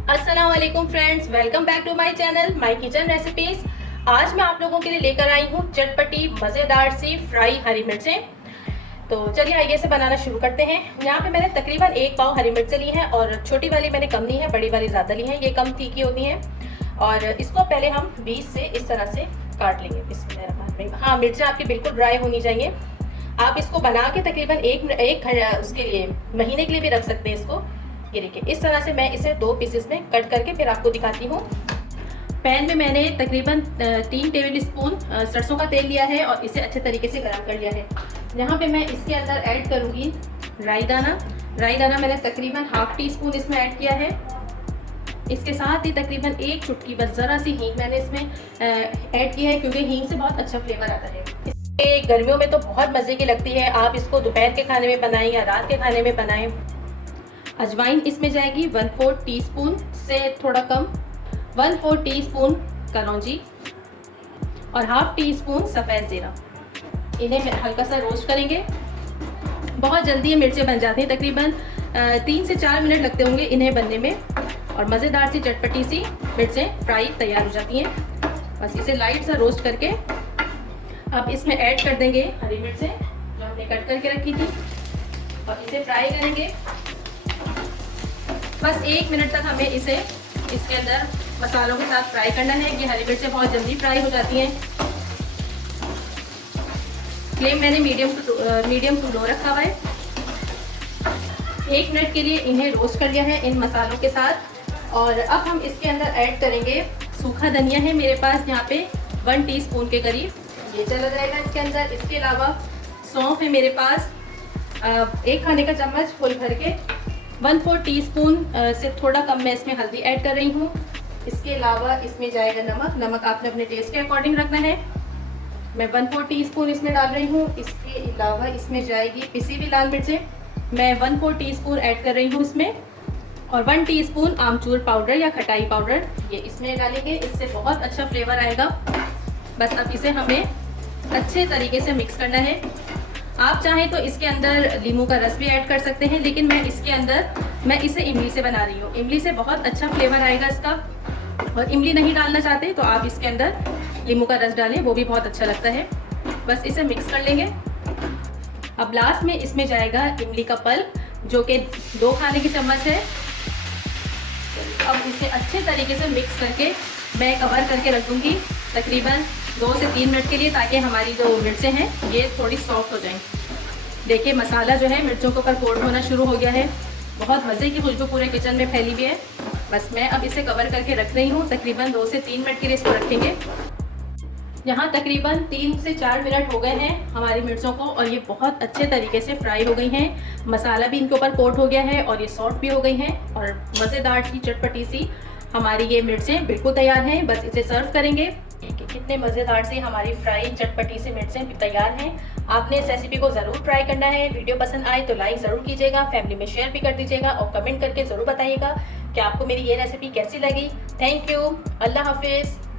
अस्सलाम वालेकुम friends, welcome back to my channel my kitchen recipes. आज मैं आप लोगों के लिए लेकर आई हूँ चटपटी मज़ेदार सी फ्राई हरी मिर्चें। तो चलिए आइए इसे बनाना शुरू करते हैं। यहाँ पे मैंने तकरीबन 1 पाव हरी मिर्च ली है और छोटी वाली मैंने कम ली है, बड़ी वाली ज़्यादा ली है, ये कम तीखी होती हैं। और इसको पहले हम बीच से इस तरह से काट लेंगे। बिस्मिल्लाहिर्रहमानिर्रहीम। हाँ, मिर्चें आपकी बिल्कुल ड्राई होनी चाहिए। आप इसको बना के तकरीबन एक उसके लिए महीने के लिए भी रख सकते हैं इसको। ये देखिए, इस तरह से मैं इसे 2 पीसेस में कट करके फिर आपको दिखाती हूँ। पैन में मैंने तकरीबन 3 टेबल स्पून सरसों का तेल लिया है और इसे अच्छे तरीके से गर्म कर लिया है। यहाँ पे मैं इसके अंदर ऐड करूँगी राई दाना। राई दाना मैंने तकरीबन ½ टी स्पून इसमें ऐड किया है। इसके साथ ही तकरीबन 1 चुटकी बस ज़रा सी हींग मैंने इसमें ऐड की है, क्योंकि हींग से बहुत अच्छा फ्लेवर आता है। इसके गर्मियों में तो बहुत मज़े की लगती है। आप इसको दोपहर के खाने में बनाएं या रात के खाने में बनाएं। अजवाइन इसमें जाएगी 1/4 टीस्पून से थोड़ा कम, 1/4 टीस्पून कलौंजी और ½ टीस्पून सफ़ेद ज़ीरा। इन्हें हल्का सा रोस्ट करेंगे। बहुत जल्दी ये मिर्चें बन जाती हैं, तकरीबन 3 से 4 मिनट लगते होंगे इन्हें बनने में और मज़ेदार सी चटपटी सी मिर्चें फ्राई तैयार हो जाती हैं। बस इसे लाइट सा रोस्ट करके अब इसमें ऐड कर देंगे हरी मिर्चें जो हमने कट करके रखी थी और इसे फ्राई करेंगे। बस 1 मिनट तक हमें इसे इसके अंदर मसालों के साथ फ्राई करना है। ये हरी मिर्चें बहुत जल्दी फ्राई हो जाती हैं। फ्लेम मैंने मीडियम टू लो रखा हुआ है। 1 मिनट के लिए इन्हें रोस्ट कर लिया है इन मसालों के साथ। और अब हम इसके अंदर ऐड करेंगे सूखा धनिया है मेरे पास यहाँ पे 1 टीस्पून के करीब, ये चला जाएगा इसके अंदर। इसके अलावा सौंफ है मेरे पास 1 खाने का चम्मच फुल भर के। 1/4 टीस्पून से थोड़ा कम मैं इसमें हल्दी ऐड कर रही हूँ। इसके अलावा इसमें जाएगा नमक। नमक आपने अपने टेस्ट के अकॉर्डिंग रखना है। मैं 1/4 टीस्पून इसमें डाल रही हूँ। इसके अलावा इसमें जाएगी पिसी हुई लाल मिर्चें, मैं 1/4 टीस्पून ऐड कर रही हूँ इसमें। और 1 टीस्पून आमचूर पाउडर या खटाई पाउडर ये इसमें डालेंगे, इससे बहुत अच्छा फ्लेवर आएगा। बस अब इसे हमें अच्छे तरीके से मिक्स करना है। आप चाहें तो इसके अंदर नींबू का रस भी ऐड कर सकते हैं, लेकिन मैं इसे इमली से बना रही हूँ। इमली से बहुत अच्छा फ्लेवर आएगा इसका। और इमली नहीं डालना चाहते तो आप इसके अंदर नींबू का रस डालें, वो भी बहुत अच्छा लगता है। बस इसे मिक्स कर लेंगे। अब लास्ट में इसमें जाएगा इमली का पल्प जो कि 2 खाने के चम्मच है। अब इसे अच्छे तरीके से मिक्स करके मैं कवर करके रख दूँगी तकरीबन 2 से 3 मिनट के लिए, ताकि हमारी जो मिर्चें हैं ये थोड़ी सॉफ्ट हो जाएं। देखिए, मसाला जो है मिर्चों के ऊपर कोट होना शुरू हो गया है। बहुत मज़े की खुशबू पूरे किचन में फैली हुई है। बस मैं अब इसे कवर करके रख रही हूँ। तकरीबन 2 से 3 मिनट के लिए इसको रखेंगे। यहाँ तकरीबन 3 से 4 मिनट हो गए हैं हमारी मिर्चों को और ये बहुत अच्छे तरीके से फ्राई हो गई हैं। मसाला भी इनके ऊपर कोट हो गया है और ये सॉफ्ट भी हो गई हैं और मज़ेदार सी चटपटी सी हमारी ये मिर्चें बिल्कुल तैयार हैं। बस इसे सर्व करेंगे। कितने मज़ेदार से हमारी फ्राई चटपटी सी मिर्चें तैयार हैं। आपने इस रेसिपी को ज़रूर ट्राई करना है। वीडियो पसंद आए तो लाइक ज़रूर कीजिएगा, फैमिली में शेयर भी कर दीजिएगा और कमेंट करके ज़रूर बताइएगा कि आपको मेरी ये रेसिपी कैसी लगी। Thank you. अल्लाह हाफिज़।